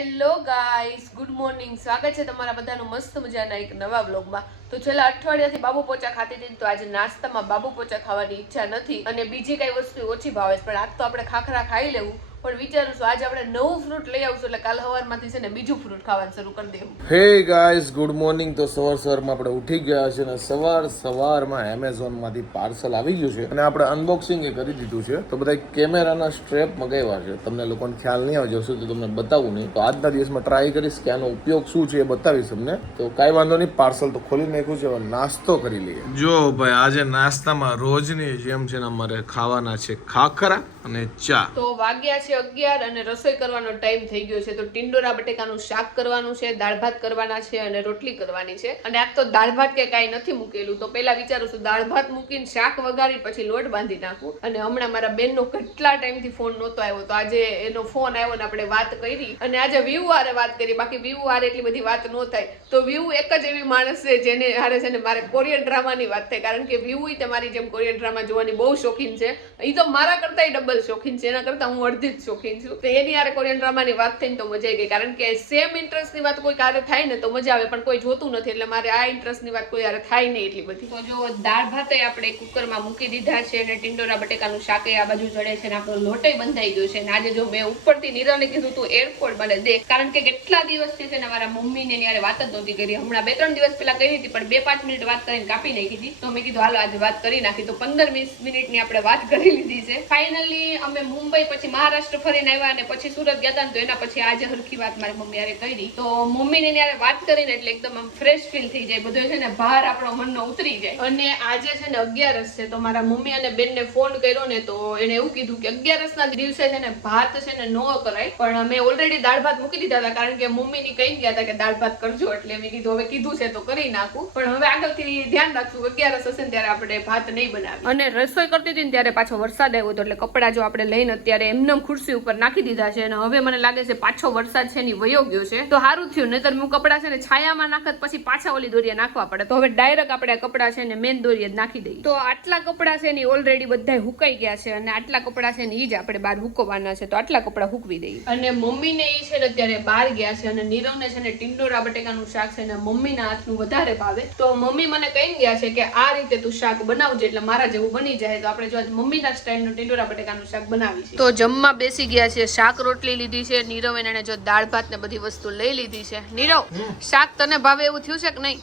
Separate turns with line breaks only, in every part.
Hello guys good morning સ્વાગત છે તમારા બધાનું મસ્ત મજાના એક નવા બ્લોગમાં તો છેલ્લા અઠવાડિયાથી બાબુ પોચા ખાતી હતી તો આજે નાસ્તામાં બાબુ પોચા ખાવાની ઈચ્છા નથી અને બીજી કઈ વસ્તુ ઓછી ભાવે પણ આજ તો આપણે ખાખરા ખાઈ લેવું. પણ વિચારું છું આજે આપણે નવું ફ્રૂટ લઈ આવશું એટલે કાલ સવારમાંથી છે ને બીજું ફ્રૂટ ખાવાનું શરૂ કરી દેવું.
હે ગાઈસ ગુડ મોર્નિંગ તો સવાર સવારમાં આપણે ઉઠી ગયા છે અને સવાર સવારમાં એમેઝોનમાંથી પાર્સલ આવી ગયું છે અને આપણે અનબોક્સિંગ એ કરી દીધું છે. તો બધા કેમેરાના સ્ટ્રેપ મગાવ્યા છે. તમને લોકોને ખ્યાલ નહીં આવજો શું તો તમને બતાવું નહીં. તો આજના દિવસમાં ટ્રાય કરીશ કે આનો ઉપયોગ શું છે એ બતાવીશ તમને. તો કાંઈ વાંધો નહીં પાર્સલ તો ખોલી નાખ્યું છે નાસ્તો કરી લઈએ. જો ભાઈ આજે નાસ્તામાં રોજની જેમ છે ને અમારે ખાવાના છે ખાખરા અને ચા.
તો વાગ્યા છે અગિયાર અને રસોઈ કરવાનો ટાઈમ થઈ ગયો છે. તો ટિંડોરા બટેકાનું શાક કરવાનું છે, દાળ ભાત કરવાના છે અને રોટલી કરવાની છે. અને આજ તો દાળ ભાત કે કાંઈ નથી મૂકેલું, તો પહેલા વિચારું છું દાળ ભાત મૂકીને શાક વગાડી પછી લોટ બાંધી નાખું. અને હમણાં મારા બેનનો કેટલા ટાઈમથી ફોન નહોતો આવ્યો, તો આજે એનો ફોન આવ્યો ને આપણે વાત કરી. અને આજે વ્યૂ આરે વાત કરી, બાકી વ્યૂ આરે એટલી બધી વાત ન થાય. તો વ્યૂ એક જ એવી માણસ છે જેને હારે છે ને મારે કોરિયન ડ્રામાની વાત થાય. કારણ કે વ્યૂ તમારી જેમ કોરિયન ડ્રામા જોવાની બહુ શોખીન છે. એ તો મારા કરતાં ડબલ શોખીન છે. એના કરતાં હું અડધી શોખીન છું. તો એની હારે કોરિયન ડ્રામાની વાત થઈને તો મજા આવી ગઈ. કારણ કે સેમ ઇન્ટરેસ્ટની વાત કોઈ કારે થાય ને તો મજા આવે, પણ કોઈ જોતું નથી. એટલે મારે આ ઇન્ટરેસ્ટની વાત કોઈ હારે થાય નહીં એટલી બધી. તો જો દાળ ભાતે આપણે કુકરમાં મૂકી દીધા છે અને ટિંડોરા બટેકાનું શાકે આ બાજુ ચડે છે અને આપણો લોટય બંધાઈ ગયો છે. અને આજે જો મેં ઉપરથી નીરવને કીધું તું એરપોર્ટ મને દે. કારણ કે કેટલા દિવસથી છે ને મારા મમ્મીને હારે વાત જ નહોતી કરી. હમણાં બે ત્રણ દિવસ પહેલા કરી હતી, પણ બે પાંચ મિનિટ વાત કરીને કાપી નાખી હતી. તો મેં કીધું, હાલો, આજે વાત કરી નાખી. તો પંદર વીસ મિનિટની આપણે વાત કરી લીધી છે. ફાઇનલી અમે મુંબઈ, પછી મહારાષ્ટ્ર ફરીને આવ્યા અને પછી સુરત ગયા હતા તો એના પછી આજે હરખી વાત મારી મમ્મી યારે કરી. તો મમ્મીને હારે વાત કરીને એટલે એકદમ આમ ફ્રેશ ફીલ થઈ જાય. બધો છે ને બહાર આપણો મનનો ઉતરી જાય. અને આજે છે ને અગિયારસ છે તો મારા મમ્મી અને બેનને ફોન કર્યો ને તો એને એવું કીધું કે અગિયારસ ના દિવસે છે ને ભાત છે ને ન કરાય. પણ અમે ઓલરેડી દાળ ભાત મૂકી દીધા હતા કારણ કે મમ્મીની કહી ગયા હતા કે દાળ ભાત કરજો એટલે મેં કીધું હવે કીધું છે તો કરી નાખું. પણ હવે આગળથી ધ્યાન રાખશું અગિયારસ હશે ને ત્યારે આપણે ભાત નહીં બનાવી અને રસોઈ કરતી હતી ને ત્યારે પાછો વરસાદ આવ્યો હતો એટલે કપડાં જો આપણે લઈને અત્યારે એમનેમ ખુરશી ઉપર નાખી દીધા છે અને હવે મને લાગે છે પાછો વરસાદ છે એની વયો ગયો છે. તો સારું થયું, નહીતર હું કપડાં છે ને છાયામાં નાખત, પછી પાછા ઓલી દોરીએ નાખવા પડે. તો હવે ડાયરેક્ટ આપણે કપડા છે ને મેન દોરીએ જ નાખી દઈએ. તો આટલા કપડાં છે ને ઓલરેડી બધા હુકાઈ ગયા છે અને આટલા કપડાં છે ને એ જ આપણે બહાર હુકવાના છે. તો આટલા કપડાં હુકવી દઈએ. અને મમ્મીને એ છે ને અત્યારે બહાર ગયા છે અને નીરવને છે ને ટિંડોરા બટેકાનું શાક છે ને મમ્મીના હાથનું વધારે ભાવે. તો મમ્મી મને કહી ગયા છે કે આ રીતે તું શાક બનાવજે એટલે મારા જેવું બની જાય. તો આપણે જો મમ્મીના સ્ટાઇલનું ટિંડોરા બટેકાનું શાક બનાવી તો જમવા બેસી ગયા છે શાક રોટલી લીધી છે નીરવ એને જો દાળ ભાત ને બધી વસ્તુ લઈ લીધી છે. નીરવ શાક તને ભાવે એવું થયું છે કે નહીં?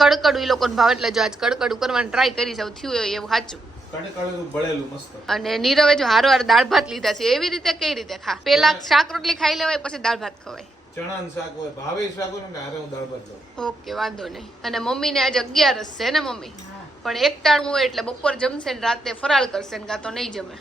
કડકડું એ લોકોને ભાવે એટલે જો આજ કડકડું કરવાની ટ્રાય કરી છે થયું હોય એવું સાચું.
કડકડેલું બળેલું મસ્ત.
અને નીરવે જો હારો હાર દાળ ભાત લીધા છે એવી રીતે કઈ રીતે ખા? પેલા શાક રોટલી ખાઈ લેવાય પછી દાળ ભાત ખવાય.
ચણાનું શાક હોય ભાવે શાક હોય ને હારે હું દાળ ભાત લઉં
ઓકે વાંધો નહીં. અને મમ્મીને આજે અગિયારસ છે ને મમ્મી? પણ એક ટાણું હોય એટલે બપોર જમશે ને રાતે ફરાળ કરશે ને કાં તો નહીં જમે.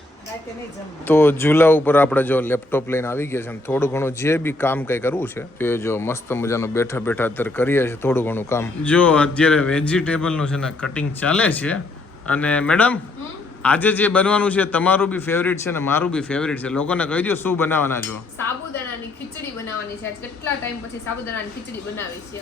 તો ઝૂલા ઉપર આપણે જો લેપટોપ લઈને આવી ગયા છે ને થોડું ઘણું જે બી કામ કઈ કરવું છે તો એ જો મસ્ત મજાનું બેઠા બેઠા અત્યારે કરીએ છીએ થોડું ઘણું કામ. જો અત્યારે વેજીટેબલનું છે ને કટિંગ ચાલે છે અને મેડમ આજે જે બનવાનું છે તમારું બી ફેવરિટ છે ને મારું બી ફેવરિટ છે. લોકોને કહી દો શું બનાવવાના છો?
સાબુદાણાની ખીચડી બનાવવાની છે. આજ કેટલા ટાઈમ પછી સાબુદાણાની ખીચડી બનાવી છે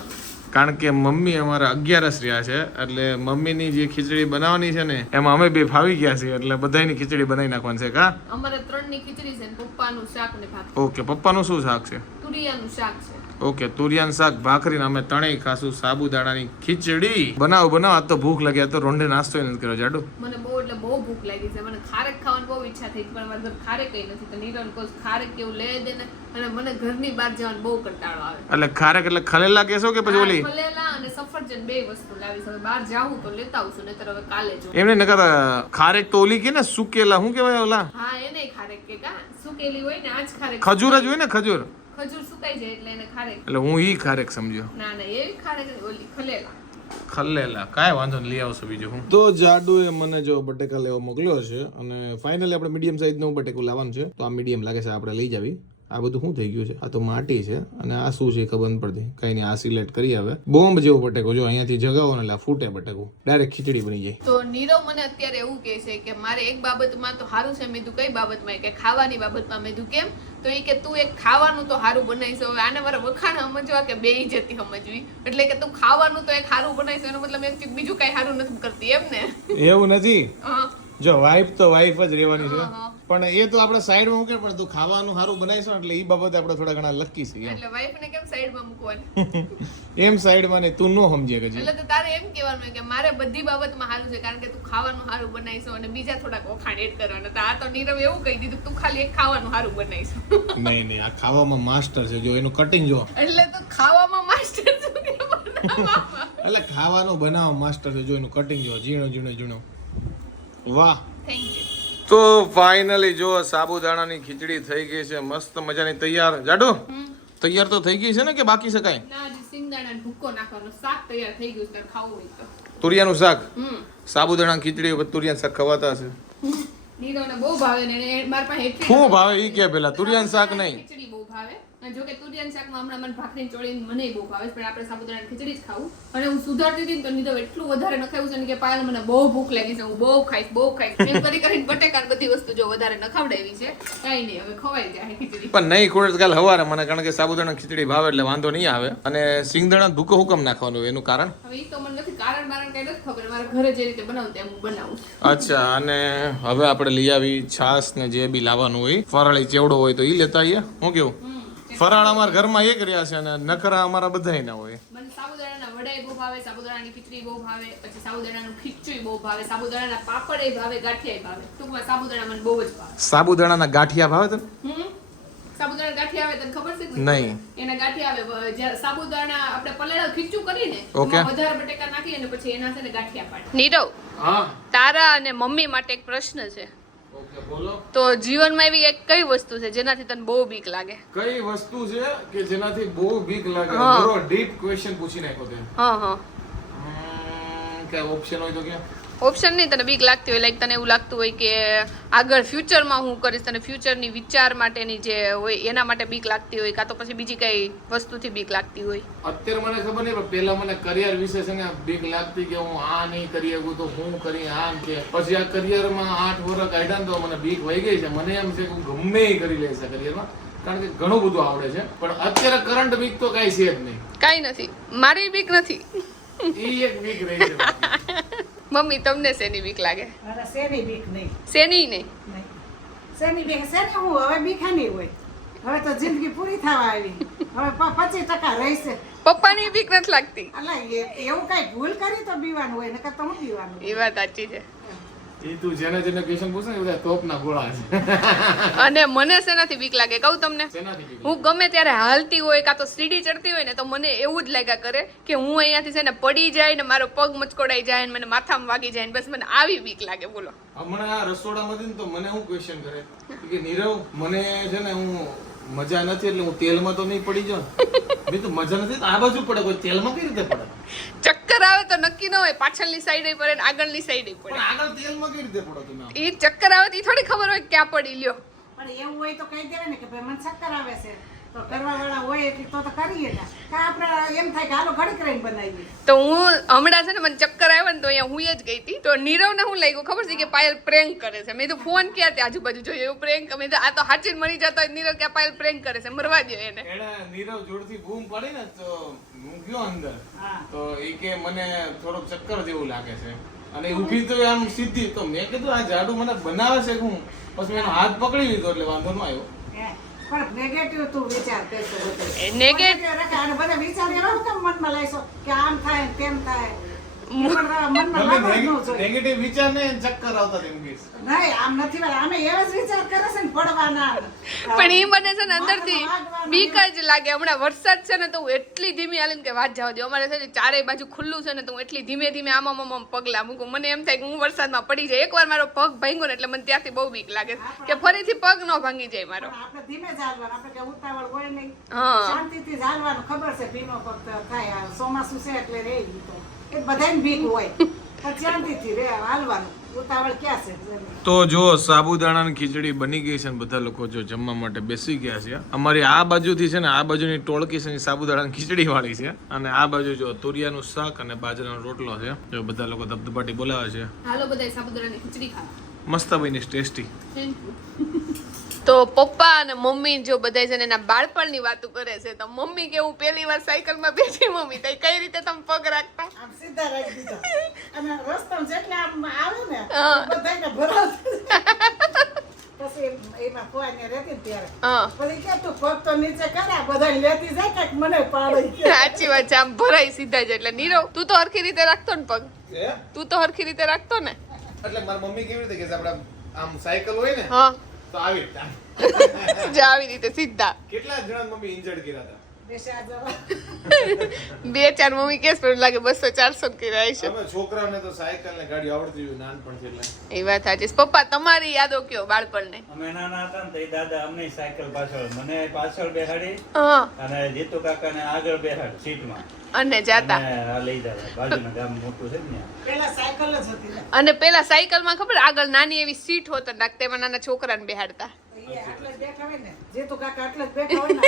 કારણ કે મમ્મી અમારા અગિયારસ રહ્યા છે એટલે મમ્મીની જે ખીચડી બનાવવાની છે ને એમાં અમે બે ફાવી ગયા છીએ એટલે બધાની ખીચડી બનાવી નાખવાની છે કા?
અમારે ત્રણની ખીચડી છે ને પપ્પાનું શાક ને ભાત.
ઓકે પપ્પાનું શું શાક છે?
તુરિયાનું શાક છે.
ઓકે તુરિયાન શાક ભાખરીને અમે ત્રણેય ખાશું. સાબુદાણાની ખીચડી. બનાવ બનાવો. આ તો ભૂખ લાગી. આ તો રોંડે નાસ્તો નથી કર્યો જાડો.
મને બહુ એટલે બહુ ભૂખ લાગી છે. મને ખારેક ખાવાની બહુ ઈચ્છા થઈ પણ મારા ઘર ખારેક કઈ નથી. તો નીરવ કોસ ખારેક કેવું લે દે ને. અને મને ઘરની બહાર જવાનો બહુ કંટાળો આવે.
એટલે ખારેક એટલે ખલેલા કેસો કે પછી ઓલી?
ખલેલા અને સફરજન બે વસ્તુ લાવી હવે બહાર જાઉં તો લેતા આવશું નહીતર હવે કાલે જો
એમને નકર ખારેક તો ઓલી કે ને સુકેલા શું કહેવાય ઓલા?
હા એને ખારેક કે કા. સુકેલી હોય ને આજ ખારેક
ખજૂર જ હોય ને ખજૂર?
ખજૂર સુકાઈ જાય એટલે એને ખારેક
એટલે હું ઈ ખારેક સમજ્યો.
ના ના એ ખારેક ઓલી ખલેલા.
કાંઈ વાંધો નહીં લઈ આવશો બીજું હું. તો જાડુએ મને જો બટેકા લેવા મોકલ્યો છે અને ફાઇનલી આપણે મીડિયમ સાઈઝનું બટેકું લાવવાનું છે. તો આ મીડિયમ લાગે છે આપણે લઈ જાવી. આ બધું શું થઈ ગયું છે? આ તો માટી છે અને આ શું છે ખબર પડતી. કઈ નહીં આ સિલેક્ટ કરી હવે બોમ્બ જેવો બટેકો જો અહીંયાથી જગાવો ને ફૂટે પટેકો ડાયરેક્ટ ખીચડી બની જાય.
તો નીરવ મને અત્યારે એવું કહે છે કે મારે એક બાબતમાં તો સારું છે. મેં કઈ બાબતમાં? કે ખાવાની બાબતમાં મેં કેમ? તો એ કે તું એક ખાવાનું તો સારું બનાવીશ. હવે આને મારે વખાણ સમજવા કે બે જતી સમજવી. એટલે કે તું ખાવાનું તો એક સારું બનાવીશ. એનો મતલબ એમ કે બીજું કઈ સારું નથી કરતી એમ ને?
એવું નથી? જો વાઈફ તો વાઈફ જ રહેવાની છે. પણ એ તો આપણે સાઈડમાં મૂકે પણ તું ખાવાનું સારું બનાવીશું એટલે એ બાબતે આપણે થોડા ઘણા લકી છીએ
એટલે વાઈફને કેમ સાઈડમાં મૂકવાની?
એમ સાઈડમાં ને તું ન સમજે કે
એટલે તો તારે એમ કહેવાનું કે મારે બધી બાબતમાં સારું છે કારણ કે તું ખાવાનું સારું બનાવીશું અને બીજા થોડાક ઓખાણ એડ કરવાના તો આ તો નીરવ એવું કહી દીધું તું ખાલી એક ખાવાનું સારું બનાવીશું.
નહીં નહીં આ ખાવામાં માસ્ટર છે. જો એનું કટિંગ જો.
એટલે તો ખાવામાં માસ્ટર
એટલે ખાવાનું બનાવવા માસ્ટર છે. જો એનું કટિંગ જો ઝીણો ઝીણો ઝીણો. વાહ. તો ફાઇનલી જો સાબુદાણાની ખીચડી થઈ ગઈ છે મસ્ત મજાની તૈયાર. જાડુ તૈયાર તો થઈ ગઈ છે ને કે બાકી છે કાંઈ?
ના સિંગદાણા ભૂકો નાખવાનો. શાક તૈયાર થઈ ગયું છે ખાવું હોય તો.
તુરિયાનું શાક? સાબુદાણા ખીચડી તુરિયાનું શાક ખવાતા હશે.
નીરવને બહુ ભાવે ને એને પાસે એટલી
શું ભાવે ઈ કે પેલા? તુરિયાનું શાક નહીં.
જો કે તુરિયાનું શાકમાં હમણાં મને ભાખરી ચોળી મને બહુ ભાવે છે, પણ આપણે સાબુદાણાની ખીચડી જ ખાવું. અને હું સુધારતી હતી ને તો નીધો એટલું વધારે નખાયું છે ને કે પાયલ મને બહુ ભૂખ લાગી છે હું બહુ ખાઈશ બહુ ખાઈશ. એમ કરી કરીને બટેકા બધી વસ્તુ જો વધારે નખાવડાવી છે કાંઈ નહીં હવે ખવાઈ જાય ખીચડી.
પણ નહીં ખોડે કાલ હવારે મને કારણ કે સાબુદાણા ખીચડી ભાવે એટલે વાંધો નહીં આવે. અને સિંગદાણા ભૂકો હુકમ નાખવાનું એનું કારણ?
હવે એ તો મને નથી કારણ બારણ કઈ નથી ખબર. મારા ઘરે જે રીતે બનાવતા એમ હું બનાવું.
અચ્છા અને હવે આપણે લઈ આવી છાસ ને જે બી લાવવાનું હોય ફરાળી ચેવડો હોય તો એ લેતા આવીએ. હું કેવું. ફરાળ અમારા ઘરમાં એક રહ્યા છે અને નખરા અમારા બધાય ના હોય.
મને સાબુદાણાના વડાઈ બહુ ભાવે સાબુદાણાની ખીચડી બહુ ભાવે પછી સાબુદાણાનું ખીચડી બહુ ભાવે સાબુદાણાના પાપડ એ ભાવે ગાંઠિયા ભાવે. ટૂંકમાં સાબુદાણા મને બહુ જ ભાવે.
સાબુદાણાના ગાંઠિયા ભાવે તને?
હમ? સાબુદાણા ગાંઠિયા આવે તને ખબર છે કે
નહીં.
એના ગાંઠિયા આવે જ્યારે સાબુદાણા આપણે પલાળા ખીચું કરીને. એમાં વધારે બટેકા નાખી અને પછી એના છે ગાંઠિયા પાડે. નીરવ
હા.
તારા અને મમ્મી માટે એક પ્રશ્ન છે.
ઓકે
તો જીવનમાં એવી એક કઈ વસ્તુ છે જેનાથી તને બહુ બીક લાગે?
કઈ વસ્તુ છે કે જેનાથી બહુ બીક લાગે? બરો ડીપ ક્વેશ્ચન પૂછી નાખ્યો તે.
હા હા.
કે ઓપ્શન હોય તો કે
ઓપ્શન નહીં તને બીક લાગતી હોય લાઈક તને એવું લાગતું હોય કે આગળ ફ્યુચરમાં હું કરીશ તને ફ્યુચરની વિચાર માટેની જે હોય એના માટે બીક લાગતી હોય કાં તો પછી બીજી કઈ વસ્તુથી બીક લાગતી હોય.
અત્યારે મને ખબર નહીં પણ પહેલા મને કરિયર વિશે છે ને બીક લાગતી કે હું આ નહીં કરી શકું તો હું કરી આમ કે. પછી આ કરિયરમાં આઠ વર્ષ કાઢ્યા તો મને બીક વહી ગઈ છે. મને એમ છે કે હું ગમે એ કરી લઈશ કરિયરમાં કારણ કે ઘણું બધું આવડે છે. પણ અત્યારે કરંટ બીક તો કાંઈ છે જ નહીં.
કાંઈ નથી. મારી બીક નથી.
એ એક બીક રહી છે.
મમ્મી તમને શેની બીક લાગે?
શેની બીક નહીં.
શેની નહીં?
નહીં. શેની બીક શેની હું હવે બીખાની હોય. હવે તો જિંદગી પૂરી થવા આવી. હવે પચીસ ટકા રહેશે.
પપ્પાની બીક નથી લાગતી?
અલા એવું કઈ ભૂલ કરી તો બીવાનું હોય નકર તો હું બીવાનું
એ વાત સાચી છે. અને મને શેનાથી બીક લાગે કહું તમને? હું ગમે ત્યારે હાલતી હોય કાં તો સીડી ચડતી હોય ને તો મને એવું જ લાગ્યા કરે કે હું અહીંયાથી છે ને પડી જાય ને મારો પગ મચકોડાઈ જાય ને મને માથામાં વાગી જાય ને બસ મને આવી બીક લાગે બોલો.
હમણાં રસોડામાંથી તો મને હું ક્વેશ્ચન કરે? કે નીરવ મને છે ને હું મજા નથી એટલે હું તેલમાં તો નહીં પડી જાઉં. મેં તો મજા નથી આ બાજુ પડે કોઈ તેલમાં કઈ રીતે પડે?
ચક્કર આવે તો નક્કી ન હોય પાછળની સાઈડે પડે ને આગળની સાઈડે
પણ
પડે.
આગળ તેલમાં કઈ રીતે પડો તમે
એ ચક્કર આવે તો એ થોડી ખબર હોય ક્યાં પડી લ્યો.
પણ એવું હોય તો કહી દેવાય ને કે ભાઈ મને ચક્કર આવે છે. તો કરવા વાળા હોય એટલે તો તો કરીએ ને. કા આપણે એમ થાય કે હાલો ઘડીક રહીને બનાવીએ.
તો હું હમણાં છે ને મને ચક્કર આવ્યો ને તો અહીંયા હું જ ગઈ હતી. તો નીરવને હું લાગ્યું ખબર છે કે પાયલ પ્રેન્ક કરે છે. મેં તો ફોન ક્યાં ત્યાં આજુબાજુ જોયું એવું પ્રેન્ક મેં તો આ તો હાચી મળી જતો હોય નીરવ ક્યાં પાયલ પ્રેન્ક કરે છે મરવા દો એને.
એને નીરવ જોડથી બૂમ પડી ને તો હું ગયો અંદર. તો એ કે મને થોડોક ચક્કર જેવું લાગે છે. અને ઊભી તો આમ સીધી. તો મેં કીધું આ જાડુ મને બનાવે છે હું પછી મેં હાથ પકડી લીધો એટલે વાંધો ન આવ્યો.
હે. પણ નેગેટિવ તું વિચાર
કરતો નેગેટિવ
Positive અને બધા વિચાર એવા મનમાં લાવીશો કે આમ થાય ને તેમ થાય? પણ એ લાવવા જ ન જોઈએ.
નેગેટિવ વિચાર ને ચક્કર આવતા તેમ કહીશ
નહીં આમ નથી આમે એવા જ વિચાર કરે છે ને પડવાના.
પણ ઈ મને છે ને અંદરથી બીક જ લાગે. હમણાં વરસાદ છે ને તો હું એટલી ધીમી હાલીને કે વાત જવા દો. અમારે છે ને ચારેય બાજુ ખુલ્લું છે ને તો હું એટલી ધીમે ધીમે આમ આમ આમ પગલા મૂકું. મને એમ થાય કે હું વરસાદમાં પડી જાય એકવાર મારો પગ ભાંગ્યો ને એટલે મને ત્યાંથી બહુ બીક લાગે કે ફરીથી પગ ન ભાંગી જાય મારો.
આપણે ધીમે ચાલવાનું આપણે કે ઉતાવળ હોય નહીં.
હા.
શાંતિથી ચાલવાનું ખબર છે ભીનો પગ થાય. ચોમાસું છે એટલે રે તો. એ બધાને બીક હોય. શાંતિથી રે હાલવાનું. ઉતાવળ ક્યાં છે?
તો જો સાબુદાણાની ખીચડી બની ગઈ છે ને બધા લોકો જો જમવા માટે બેસી ગયા છે. અમારી આ બાજુથી છે ને આ બાજુની ટોળકી છે ને સાબુદાણાની ખીચડી વાળી છે. અને આ બાજુ જો તુરિયાનું શાક અને બાજરાનો રોટલો છે. જો બધા લોકો ધબધબાટી બોલાવે છે.
હાલો બધા સાબુદાણાની ખીચડી ખાવા.
મસ્ત બની ટેસ્ટી.
થેન્ક યુ તો પપ્પા અને મમ્મી જો બધા છે ને એના બાળપણની વાતો કરે છે તો મમ્મી કેવું પહેલી વાર સાયકલમાં બેઠી મમ્મી તો કઈ રીતે તમે પગ રાખતા?
આમ સીધા રાખી દીધા. અને રસ્તામાં જેટલા આમ આવે ને
હા.
બધાને ભરાવતા પછી એમાં ખોવાઈને રહેતી ત્યારે. પછી કે તું પગ તો નીચે કરા બધા લેતી જાય કાંઈક મને પાડે.
સાચી વાત છે આમ ભરાય સીધા જ એટલે. નીરવ તું તો હરખી રીતે રાખતો ને પગ? તું તો હરખી રીતે રાખતો ને?
એટલે મારી મમ્મી કેવી રીતે કે આપણે આમ સાયકલ હોય ને
હા.
તો આવી.
જે આવી રીતે સીધા
કેટલા જણા મમ્મી ઇન્જર્ડ કર્યા હતા
બે ચાર મમ્મી કેસ પણ લાગે બસો ચારસો કિરાય છે
છોકરાને તો સાયકલ ને ગાડી આવડતી હોય નાનપણથી એટલે.
એ વાત સાચી છે. પપ્પા તમારી યાદો કયો બાળપણને?
અમે નાના હતા ને તો દાદા અમને સાયકલ પાછળ મને પાછળ
બેહાડી
અને જીતુ કાકાને આગળ બેહાડ સીટમાં.
અને જાતા?
અને લઈ જતા. બાજુના ગામ મોટું છે ને
પેલા સાયકલ જ હતી
અને પેલા સાયકલમાં ખબર આગળ નાની એવી સીટ હોત નાખ તેમાં નાના છોકરાને બેહાડતા
તો એ આટલે જ બેઠા હોય ને. જે તું કાકા આટલે જ બેઠા હોય ને.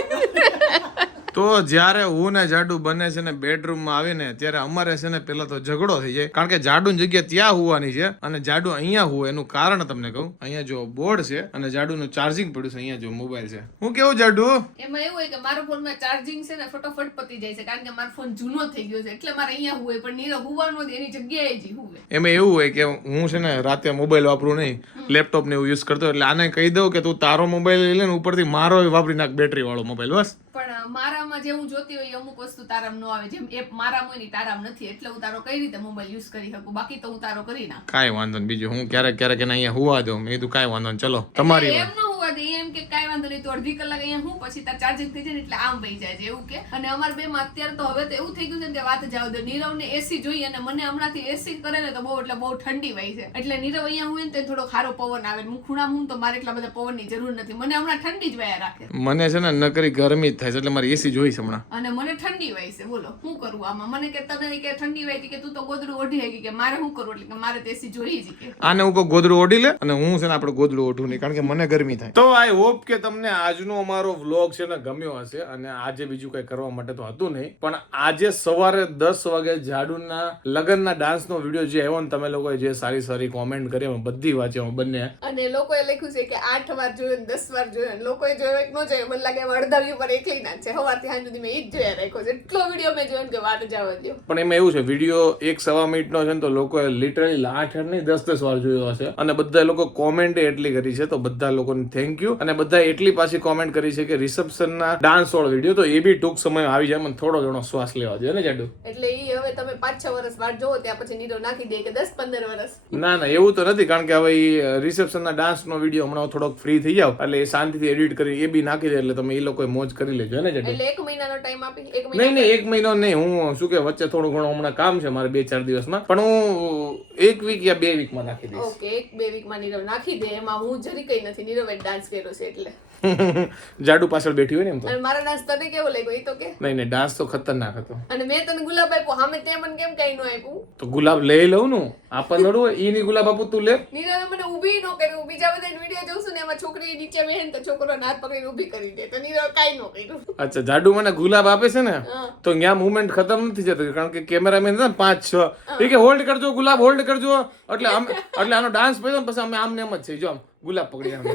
તો જ્યારે હું ને જાડુ બને છે ને બેડરૂમમાં આવીને ત્યારે અમારે છે ને પેલા તો ઝઘડો થઈ જાય. કારણ કે જાડુની જગ્યા ત્યાં હોવાની છે અને જાડુ અહીંયા હોય એનું કારણ તમને કહું. અહીંયા જો બોર્ડ છે અને જાડુનું ચાર્જિંગ પડ્યું છે અહીંયા જો મોબાઈલ છે. હું કેવું જાડુ?
એમાં એવું હોય કે મારો ફોનમાં ચાર્જિંગ છે ને ફટોફટ પતી જાય છે કારણ કે મારો ફોન જૂનો થઈ ગયો છે એટલે મારે અહીંયા હોય પણ નીરવ હોવાનો એની જગ્યાએ જ હોય.
એમાં એવું હોય કે હું છે ને રાતે મોબાઈલ વાપરું નહીં લેપટોપ ને એવું યુઝ કરતો એટલે આને કહી દઉં કે તું તારો મોબાઈલ લઈ લે ને ઉપરથી મારો વાપરી નાખ બેટરી વાળો મોબાઈલ બસ.
પણ મારામાં જે હું જોતી હોય અમુક વસ્તુ તારામ ન આવે. જેમ એપ મારામ હોય ને તારામ નથી. એટલે હું તારો કઈ રીતે મોબાઈલ યુઝ કરી શકું? બાકી તો હું તારો કરી ના
કાંઈ વાંધો નહીં. બીજું હું ક્યારેક ક્યારેક એને અહીંયા હુવા દઉં. મેં કીધું કાંઈ વાંધો નહીં. ચલો તમારી
એમ ન હોવા એમ કે કાંઈ વાંધો નહીં તો અડધી કલાક અહીંયા હું પછી તાર ચાર્જિંગ થઈ જાય ને એટલે આમ વહી જાય છે એવું કે? અને અમાર બે માં અત્યારે તો હવે તો એવું થઈ ગયું છે કે વાત જાવ દે નીરવ ને એસી જોઈએ અને મને હમણાંથી એસી કરે ને તો બહુ એટલે બહુ ઠંડી વહી છે. એટલે નીરવ અહીંયા હોય ને તો થોડો ખારો પવન આવે હું ખૂણા હું તો મારે એટલા બધા પવનની જરૂર નથી. મને હમણાં ઠંડી જ વયા રાખે.
મને છે ને નકરી ગરમી જ થાય છે એટલે મારે એસી જોઈશ હમણાં.
અને મને ઠંડી વાય છે બોલો શું કરવું આમાં? મને કે તને કે ઠંડી વાય કે તું તો ગોદડું ઓઢી આવી કે મારે શું કરવું એટલે કે મારે તો એસી જોઈ જ કે.
આને હું ગોદડું ઓઢી લે અને હું છે ને આપણે ગોદડું ઓઢું નહીં કારણ કે મને ગરમી થાય. તો આઈ હોપ કે તમને આજનો અમારો વ્લોગ છે ને ગમ્યો હશે અને આજે બીજું કઈ કરવા માટે તો હતું નહીં. પણ આજે સવારે દસ વાગે જાડુના લગ્નના ડાન્સનો વીડિયો જે આવ્યો ને તમે લોકોએ જે સારી સારી કોમેન્ટ કરી અમે બધી વાંચી અમે બંને.
અને લોકોએ લખ્યું છે કે આઠ વાર જોયું ને દસ વાર જોયું ને લોકોએ જોયો એક નો જોયો મને લાગે અડધા વ્યૂ પર એકલી ના છે. સવારથી ત્યાં સુધી મેં એ જ જોયા રાખ્યો છે. એટલો વીડિયો મેં જોયો કે વાત જવા દો
પણ એમાં એવું છે વીડિયો એક સવા મિનિટનો છે ને તો લોકોએ લિટરલી આઠ આઠ નહીં દસ દસ વાર જોયો હશે. અને બધા લોકો કોમેન્ટ એટલી કરી છે તો બધા લોકોને થેન્ક યુ અને બધા એટલી પાછી કોમેન્ટ કરી છે કે રિસેપ્શનના ડાન્સ વાળો વીડિયો તો એ બી ટૂંક સમયમાં આવી જાય. મને થોડો ઘણો શ્વાસ લેવા જોઈએ ને જાડુ?
એટલે ઈ હવે તમે પાંચ છ વર્ષ વાર જોવો ત્યાં પછી નીરો નાખી દે કે દસ પંદર વર્ષ
ના ના એવું તો નથી કારણ કે હવે એ રિસેપ્શનના ડાન્સનો વીડિયો હમણાં થોડોક ફ્રી થઈ જાવ એટલે એ શાંતિથી એડિટ કરી એ બી નાખી દે એટલે તમે એ લોકોએ મોજ કરી લેજો ને
એટલે એક મહિનાનો ટાઈમ આપી એક
નહીં
મહિના
નહીં એક મહિનો નહીં હું શું કે વચ્ચે થોડું ઘણું હમણાં કામ છે મારે બે ચાર દિવસમાં પણ હું એક વીક યા બે વીકમાં નાખી દઈશ.
ઓકે એક બે વીકમાં નીરવ નાખી દે એમાં હું જરી કઈ નથી નીરવે ડાન્સ કર્યો છે એટલે.
જાડુ પાછળ બેઠી હોય ને એમ તો?
મારા ડાન્સ તને કેવો લાગ્યો એ તો કે.
નહીં નહીં ડાન્સ તો ખતરનાક હતો.
અને મેં તને ગુલાબ આપ્યો સામે તે મને કેમ કઈ નો આપ્યું?
તો ગુલાબ લઈ લઉં નું આપણ થોડું ઈ ની ગુલાબ આપું તું લે.
નીરવે મને ઊભી ન કર્યું બીજા બધા વીડિયો જોઉં છું ને એમાં છોકરી નીચે બેહે તો છોકરો હાથ પકડીને ઊભી કરી દે. તો નીરવ કઈ નો કર્યું.
અચ્છા જાડુ મને ગુલાબ આપે છે ને તો ત્યાં મુવમેન્ટ ખતમ નથી જતો કારણ કે કેમેરામેન છે ને પાંચ છ. એ કે હોલ્ડ કરજો ગુલાબ હોલ્ડ કરજો. એટલે એટલે આનો ડાન્સ પડ્યો ને પછી અમે આમને એમ જ છે જો આમ ગુલાબ પકડી આમ.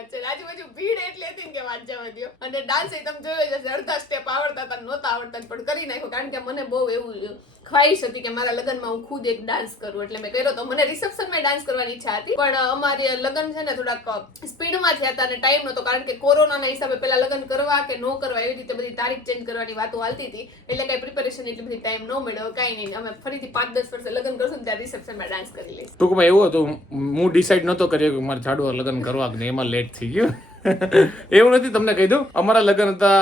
વાત છે. આજુબાજુ ભીડ એટલી હતી કે વાત જવા દો અને ડાન્સ એ તમે જોયો જશે અડધા સ્ટેપ આવડતા હતા નહોતા આવડતા પણ કરી નાખ્યો. કારણ કે મને બહુ એવું ખ્વાહિશ હતી કે મારા લગ્નમાં હું ખુદ એક ડાન્સ કરું. એટલે મેં કર્યો તો. મને રિસેપ્શનમાં ડાન્સ કરવાની ઈચ્છા હતી. પણ અમારે લગ્ન છે ને થોડાક સ્પીડમાં થયા હતા અને ટાઈમ નહોતો. કારણ કે કોરોનાના હિસાબે પેલા લગ્ન કરવા કે ન કરવા એવી રીતે બધી તારીખ ચેન્જ કરવાની વાતો હાલતી હતી. એટલે કઈ પ્રિપેરેશન એટલી બધી ટાઈમ ન મળ્યો. કાંઈ નહીં. અમે ફરીથી પાંચ દસ વર્ષે લગ્ન કરશું ત્યાં રિસેપ્શનમાં ડાન્સ કરી લઈશ.
ટૂંકમાં એવું હતું. હું ડિસાઈડ નહોતો કર્યો કે મારે જાડુ લગ્ન કરવા કે એમાં લેટ થઈ ગયું એવું નથી તમને કહી દઉં. અમારા લગ્ન હતા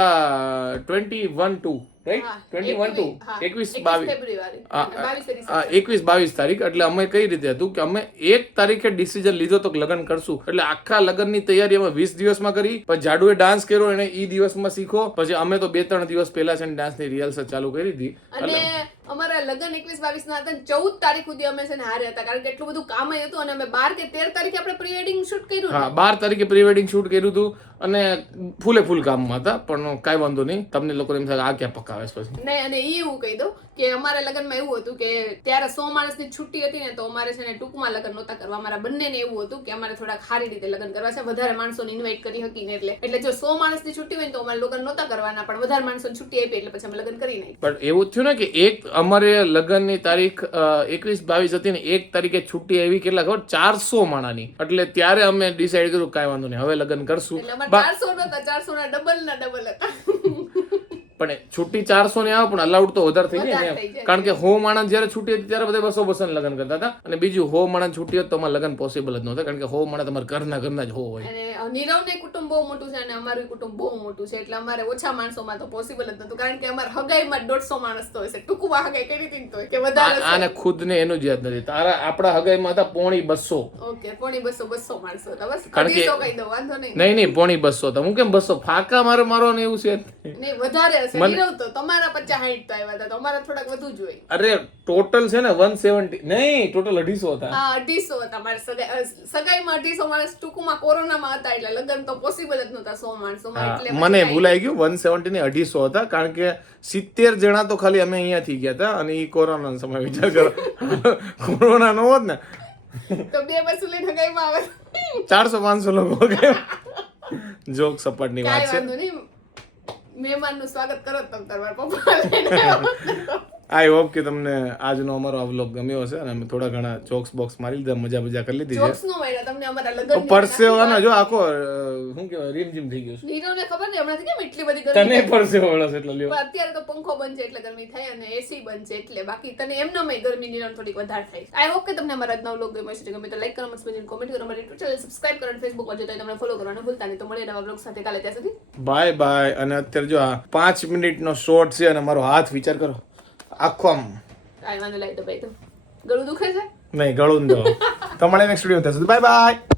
twenty one two right twenty one two એકવીસ બાવીસ.
ફેબ્રુઆરી.
આ,
અને 22 એ
આ, એકવીસ બાવીસ તારીખ. એટલે અમે કઈ રીતે હતું કે અમે એક તારીખે ડિસિઝન લીધો તો લગ્ન કરશું. એટલે આખા લગ્નની તૈયારી અમે વીસ દિવસમાં કરી. પછી જાડુએ ડાન્સ કર્યો એને ઈ દિવસમાં શીખો. પછી અમે તો બે ત્રણ દિવસ પહેલા છે ડાન્સ ડાન્સની રિહર્સલ ચાલુ કરી હતી.
અને અમારા લગ્ન એકવીસ બાવીસ ના હતા ચૌદ તારીખ સુધી અમે છે ને હારે હતા. કારણ કે એટલું બધું કામ હતું અને અમે બાર કે તેર તારીખે આપણે પ્રી વેડિંગ શૂટ કર્યું.
હા બાર તારીખે પ્રી વેડિંગ શૂટ કર્યું હતું. અને ફૂલે ફૂલ કામમાં હતા પણ કાંઈ વાંધો નહીં. તમને લોકોને એમ થાય આ ક્યાં પકાવે છે પછી?
નહીં અને એ એવું કહી દઉં કે અમારા લગ્નમાં એવું હતું કે ત્યારે સો માણસની છુટ્ટી હતી ને તો અમારે છે ને ટૂંકમાં લગ્ન નહોતા કરવા. અમારા બંનેને એવું હતું કે અમારે થોડાક સારી રીતે લગ્ન કરવા છે. વધારે માણસોને ઇન્વાઇટ કરી હતી ને એટલે. એટલે જો સો માણસની છુટ્ટી હોય તો અમારે લગ્ન નહોતા કરવાના પણ વધારે માણસોની છુટ્ટી આપી એટલે પછી અમે લગ્ન કરી નહીં
પણ એવું થયું ને કે એક અમારે લગ્નની તારીખ એકવીસ બાવીસ હતી ને એક તારીખે છુટ્ટી આવી કેટલા ખબર? ચારસો માણાની. એટલે ત્યારે અમે ડિસાઈડ કર્યું કાંઈ વાંધો નહીં હવે લગ્ન કરશું.
ચારસો નહોતા ચારસો ના ડબલ ના ડબલ હતા.
પણ છુટ્ટી ચારસો ને આવે પણ અલાઉડ તો વધારે થઈ જાય ને કારણ કે હો માણસ જયારે છુટ્ટી હતી ત્યારે બધા બસો બસો લગ્ન કરતા હતા. અને બીજું હો માણસ છુટી હોત તો અમારે લગ્ન પોસિબલ જ નહોતા કારણ કે હો માણસ તમારા ઘરના ઘરના જ હો હોય.
નીરવ ને કુટુંબ બહુ મોટું છે અને અમારું કુટુંબ બહુ મોટું છે. એટલે અમારે ઓછા માણસોમાં તો પોસિબલ જ નતું કારણ કે અમારે હગાઈમાં દોઢસો માણસ તો હશે ટૂંકું હગાઈ કરી હતી તો કે વધારે
અને આને ખુદ ને એનું જ યાદ નથી. તારા આપણા હગાઈમાં હતા પોણી બસો.
ઓકે પોણી બસો બસો માણસો બસ
કારણ કે-
નહીં.
નહીં પોણી બસો તો હું કેમ બસો? ફાકા મારો મારો ને એવું છે.
નહીં વધારે હશે નીરવ તો તમારા પચાસ સાઈઠ તો આવ્યા હતા થોડાક વધુ જ હોય.
અરે ટોટલ છે ને વન સેવન્ટી નહીં ટોટલ અઢીસો હતા.
હા અઢીસો હતા મારે સગાઈ સગાઈમાં અઢીસો મારા ટૂંકમાં કોરોનામાં હતા એટલે લગ્ન તો પોસિબલ જ નહોતા સો
માણસો
એટલે
મને ભૂલાઈ ગયું વન સેવન્ટી ને અઢીસો હતા કારણ કે સિત્તેર જણા તો ખાલી અમે અહીંયાથી ગયા હતા અને એ કોરોના સમય વિચાર કરો. કોરોના નો હોત ને.
તો બે બસો લઈને હગાઈમાં આવે.
ચારસો પાંચસો લોકો જોક સપાટની વાત છે.
નહીં મહેમાનનું સ્વાગત કરો તમે તમારા પપ્પા.
આઈ હોપ કે તમને આજનો અમારો આ વ્લોગ ગમ્યો હશે અને અમે થોડા ઘણા જોક્સ બોક્સ મારી લીધા મજા મજા કરી લીધી છે.
Jokes નો તમને અમારા લગ્ન
જો આખો શું કહેવાય રીમઝીમ થઈ ગયો છે.
નીરવને ખબર ને હમણાંથી કેમ એટલી બધી
તને
ગરમી
પરસેવો વળે છે એટલે લ્યો.
અત્યારે તો પંખો બંધ છે એટલે ગરમી થાય અને એસી બંધ છે એટલે બાકી તને એમ નમે ગરમી નીરવ થોડીક વધારે થાય. આઈ હોપ કે તમને અમારા આજનો વ્લોગ ગમ્યો છે ગમે તો લાઈક કરો મસ્ત મજાની કોમેન્ટ કરો. અમારી ટ્વિટર ચેનલ સબસ્ક્રાઇબ કરો અને ફેસબુક પર જોતા તમને ફોલો કરવાનું ભૂલતા નહીં. તો મળીએ નવા વ્લોગ સાથે કાલે ત્યાં સુધી.
બાય બાય અને અત્યારે જો આ પાંચ મિનિટનો શોર્ટ છે અને મારો હાથ વિચાર કરો. આખો આમ
કાંઈ વાંધો લાવી દો ભાઈ તો ગળું દુખે છે?
નહીં ગળું ન દો તમારે નેક્સ્ટ વીડિયો થશે બાય બાય